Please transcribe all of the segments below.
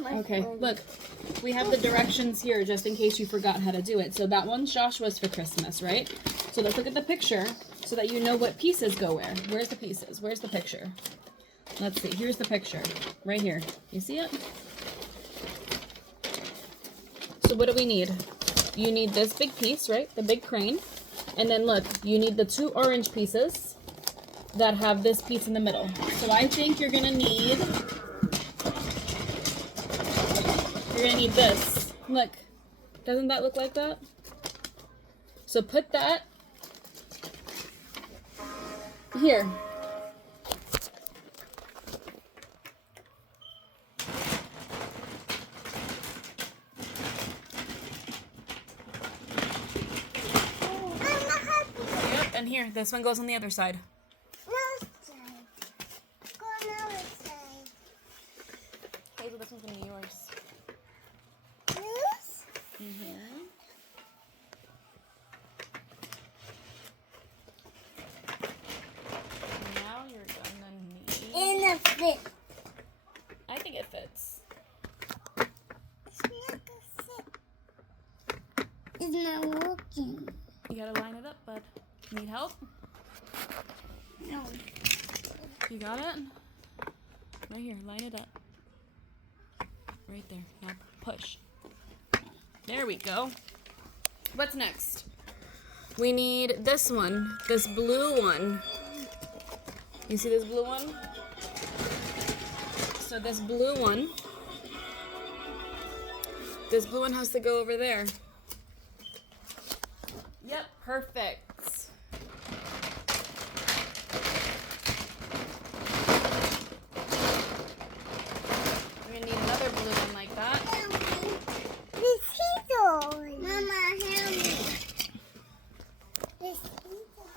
Okay, look. We have the directions here just in case you forgot how to do it. So that one's Joshua's for Christmas, right? So let's look at the picture so that you know what pieces go where. Where's the pieces? Where's the picture? Let's see. Here's the picture. Right here. You see it? So what do we need? You need this big piece, right? The big crane. And then look, you need the 2 orange pieces that have this piece in the middle. So I think you're going to need this. Look. Doesn't that look like that? So put that here. Yep, and here, this one goes on the other side. Hazel, this one's gonna be yours. Now you're gonna need... And it fits. I think it fits. It's not working. You gotta line it up, bud. Need help? No. You got it? Right here, line it up. Right there. Now push. There we go. What's next? We need this one. This blue one. You see this blue one? So this blue one has to go over there. Yep, perfect. We're gonna need another blue one like that. Mama, help me.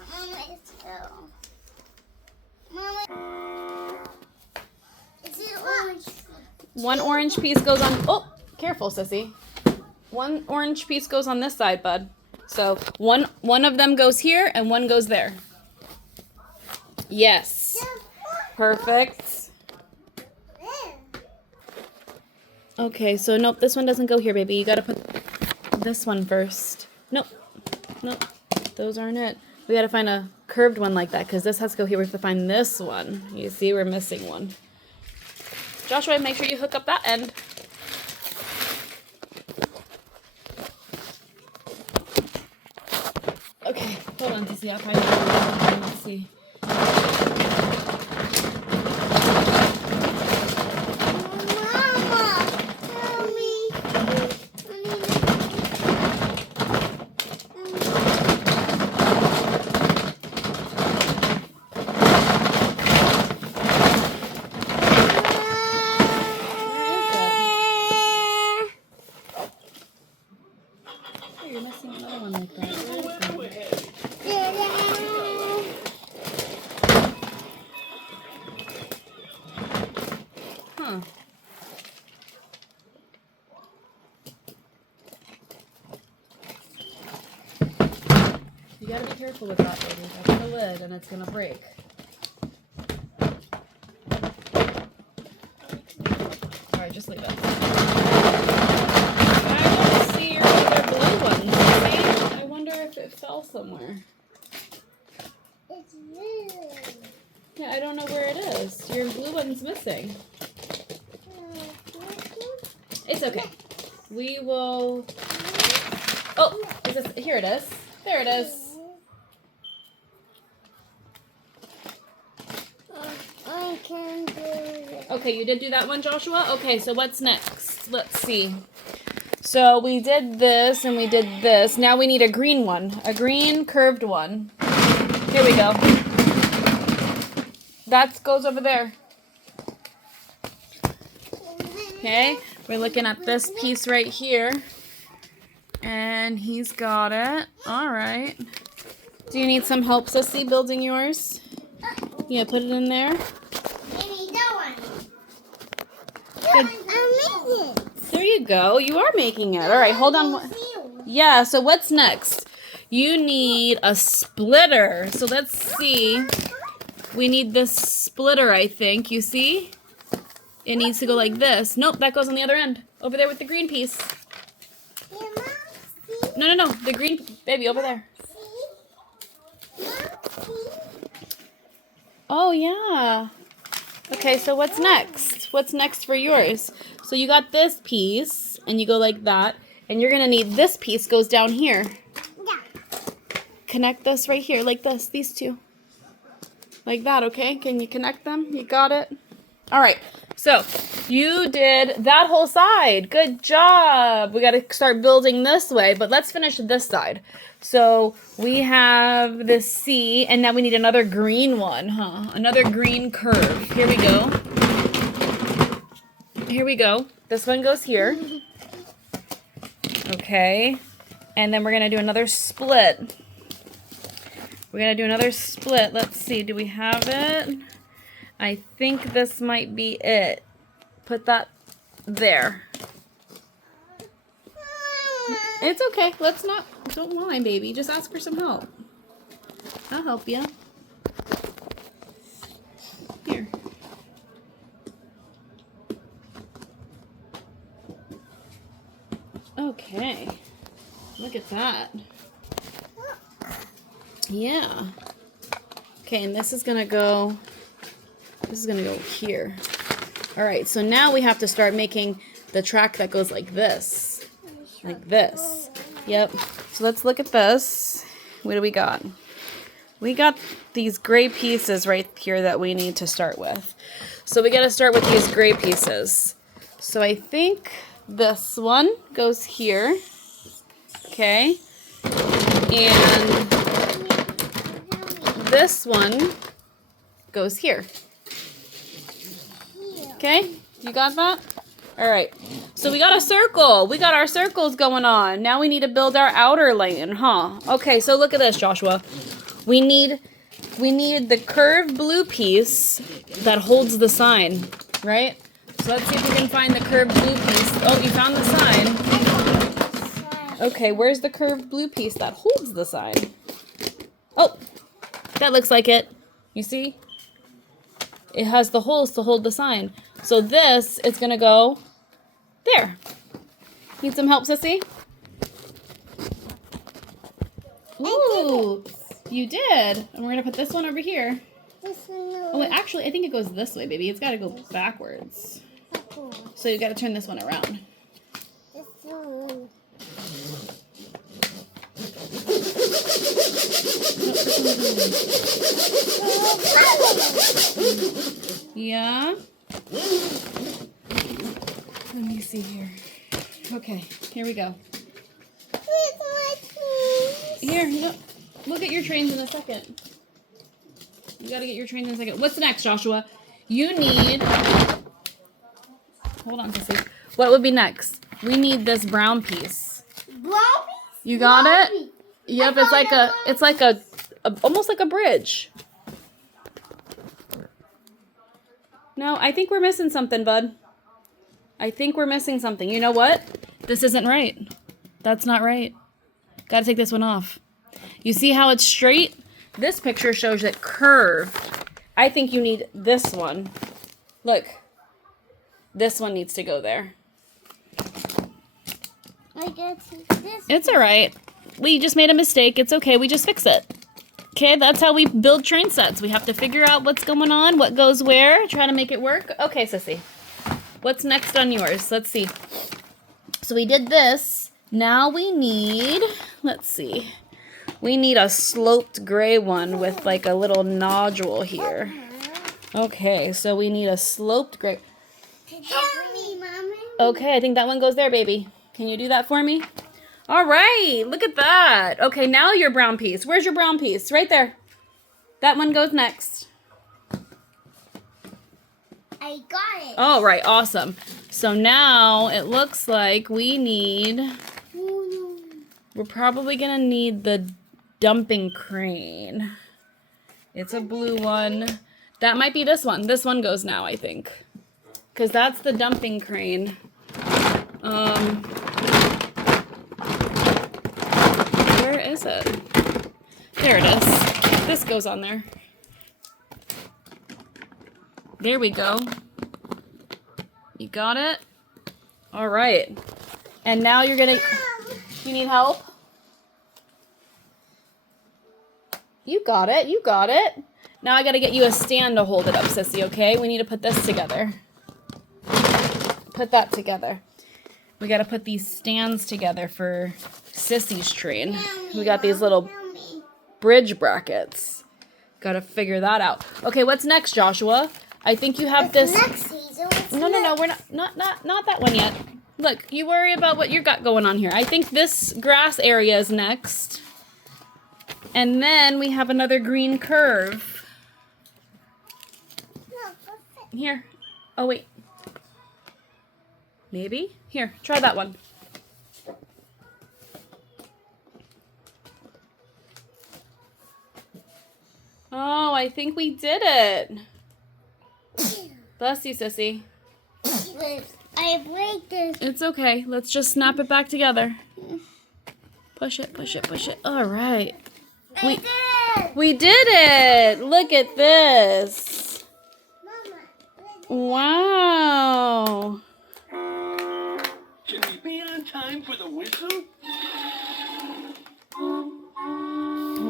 Mama, let's go. Mama, is it orange? One orange piece goes on. Oh, careful, sissy. One orange piece goes on this side, bud. So one of them goes here and one goes there. Yes. Perfect. Okay, so nope, this one doesn't go here, baby. You gotta put this one first. Nope. Nope. Those aren't it. We gotta find a curved one like that because this has to go here. We have to find this one. You see, we're missing one. Joshua, make sure you hook up that end. Okay, hold on to see. I'll find it. Let's see. Mama, help me. Oh, you're missing another one like that. Huh. You gotta be careful with that, baby. That's the lid and it's gonna break. Alright, just leave it. I don't see your other blue ones. I wonder if it fell somewhere. It's blue. Yeah, I don't know where it is. Your blue one's missing. It's okay. We will... Oh, is this... Here it is. There it is. I can do it. Okay, you did do that one, Joshua? Okay, so what's next? Let's see. So we did this and we did this. Now we need a green one. A green curved one. Here we go. That goes over there. Okay, we're looking at this piece right here. And he's got it. All right. Do you need some help, Sissy, building yours? Yeah, put it in there. Good. There you go. You are making it. All right, hold on. Yeah, so what's next? You need a splitter. So let's see. We need this splitter, I think. You see? it needs to go like this. Nope, that goes on the other end. Over there with the green piece. Yeah, Mom, see? No. The green, baby, over there. See? Mom, see? Oh, yeah. Okay, so what's next? What's next for yours? So you got this piece, and you go like that. And you're going to need this piece goes down here. Yeah. Connect this right here, like this, these two. Like that, okay? Can you connect them? You got it? All right, so you did that whole side. Good job. We got to start building this way, but let's finish this side. So we have the C, and now we need another green one, huh? Another green curve. Here we go. Here we go. This one goes here. Okay, and then we're going to do another split. We're going to do another split. Let's see. Do we have it? I think this might be it. Put that there. It's okay. Don't whine, baby. Just ask for some help. I'll help you. Here. Okay. Look at that. Yeah. Okay, and this is gonna go here. All right, so now we have to start making the track that goes like this. Like this. Yep. So let's look at this. What do we got? We got these gray pieces right here that we need to start with. So we got to start with these gray pieces. So I think this one goes here. Okay. And this one goes here. Okay, you got that? All right, so we got a circle. We got our circles going on. Now we need to build our outer lane, huh? Okay, so look at this, Joshua. We need the curved blue piece that holds the sign, right? So let's see if we can find the curved blue piece. Oh, you found the sign. Okay, where's the curved blue piece that holds the sign? Oh, that looks like it. You see? It has the holes to hold the sign. So this is gonna go there. Need some help, Sissy? Ooh, you did. And we're gonna put this one over here. Oh, wait, actually, I think it goes this way, baby. It's gotta go backwards. So you gotta turn this one around. Yeah. Let me see here. Okay, here we go. Here, look at your trains in a second. You gotta get your trains in a second. What's next, Joshua? You need... Hold on, Sissy. What would be next? We need this brown piece. Brown piece? You got it? Yep, it's like a almost like a bridge. No, I think we're missing something, bud. I think we're missing something. You know what? This isn't right. That's not right. Gotta take this one off. You see how it's straight? This picture shows it curved. I think you need this one. Look. This one needs to go there. I guess It's all right. We just made a mistake. It's okay. We just fix it. Okay, that's how we build train sets. We have to figure out what's going on, what goes where, try to make it work. Okay, Sissy. What's next on yours? Let's see. So we did this. Now we need, let's see. We need a sloped gray one with like a little nodule here. Okay, so we need a sloped gray. Help me, Mommy. Okay, I think that one goes there, baby. Can you do that for me? All right, look at that. Okay, now your brown piece. Where's your brown piece? Right there. That one goes next. I got it. All right, awesome. So now it looks like we need, we're probably gonna need the dumping crane. It's a blue one. That might be this one. This one goes now, I think. Because that's the dumping crane. Where is it? There it is. This goes on there. There we go. You got it? All right. And now you're gonna, you need help? You got it, you got it. Now I gotta get you a stand to hold it up, Sissy, okay? We need to put this together. Put that together. We gotta put these stands together for Sissy's train. We got these little bridge brackets. Gotta figure that out. Okay, what's next, Joshua? I think you have this. Next season. No, we're not that one yet. Look, you worry about what you got going on here. I think this grass area is next. And then we have another green curve. Here. Oh, wait. Maybe? Here, try that one. Oh, I think we did it. Bless you, Sissy. I break this. It's okay. Let's just snap it back together. Push it, push it, push it. All right. We did it. Look at this. Wow. Can we be on time for the whistle?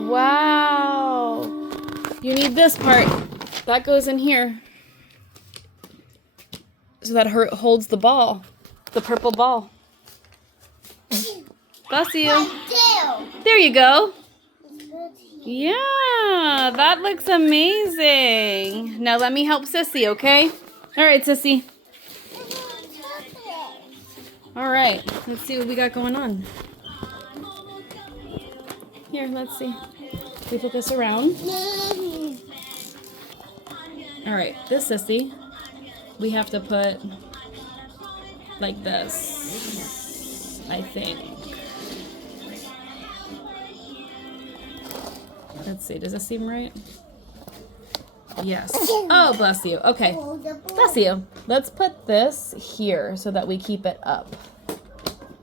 Wow. You need this part. That goes in here. So that holds the ball. The purple ball. Bless you. There you go. Yeah, that looks amazing. Now let me help Sissy, okay? All right, Sissy. All right, let's see what we got going on. Here, let's see. We put this around. All right, this Sissy, we have to put like this, I think. Let's see, does this seem right? Yes. Oh, bless you. Okay. Bless you. Let's put this here so that we keep it up.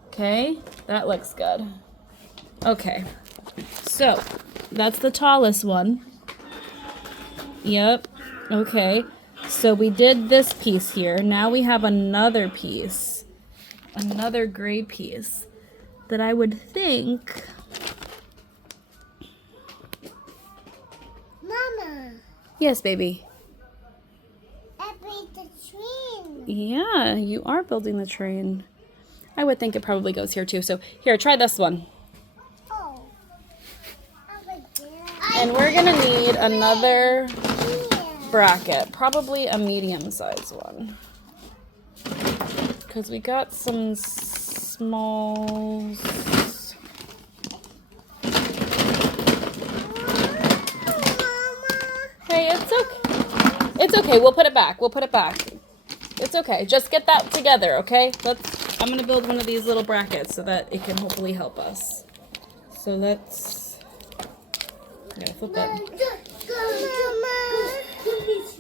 Okay, that looks good. Okay. So, that's the tallest one. Yep. Okay. So we did this piece here. Now we have another piece. Another gray piece that I would think... Mama. Yes, baby. I built the train. Yeah, you are building the train. I would think it probably goes here too. So here, try this one. Oh. And we're gonna need another bracket, probably a medium-sized one. Because we got some smalls. Hey, it's okay. It's okay. We'll put it back. We'll put it back. It's okay. Just get that together, okay? I'm gonna build one of these little brackets so that it can hopefully help us. So let's. I gotta flip it.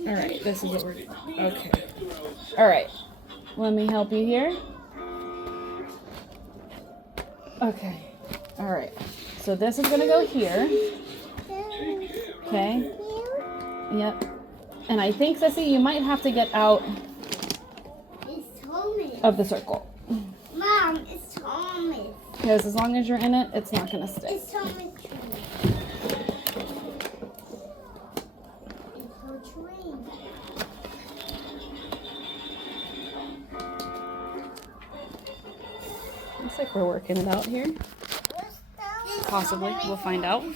All right. This is what we're doing. Okay. All right. Let me help you here. Okay. All right. So this is gonna go here. Okay. Yep. And I think, Sissy, you might have to get out of the circle. Mom, it's Thomas. Because as long as you're in it, it's not going to stick. It's Thomas. Looks like we're working it out here. Possibly. We'll find out. Wow,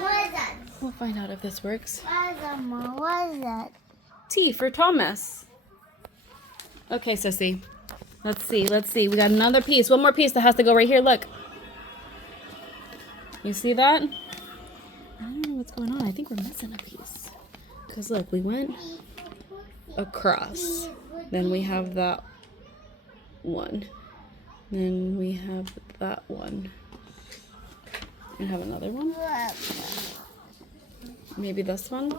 what is that? We'll find out if this works. What is that? T for Thomas. Okay, Sissy. Let's see. Let's see. We got another piece. One more piece that has to go right here. Look. You see that? I don't know what's going on. I think we're missing a piece. Because look, we went across. Then we have that one. Then we have that one. And have another one. Maybe this one.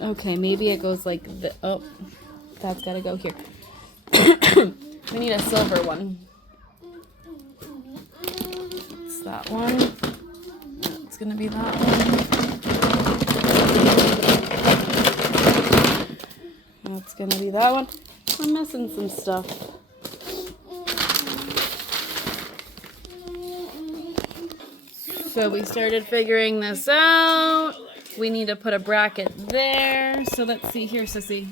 Okay, maybe it goes like the. Oh, that's got to go here. We need a silver one. that one. It's gonna be that one. That's gonna be that one. We're missing some stuff. So we started figuring this out. We need to put a bracket there. So let's see here, Sissy.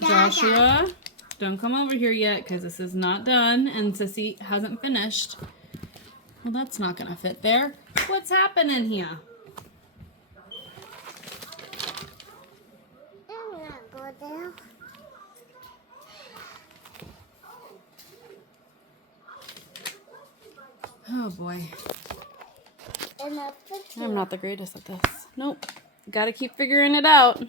Joshua, don't come over here yet because this is not done and Sissy hasn't finished. Well, that's not gonna fit there. What's happening here? I'm not go there. Oh boy. And I put I'm not the greatest at this. Nope. Gotta keep figuring it out.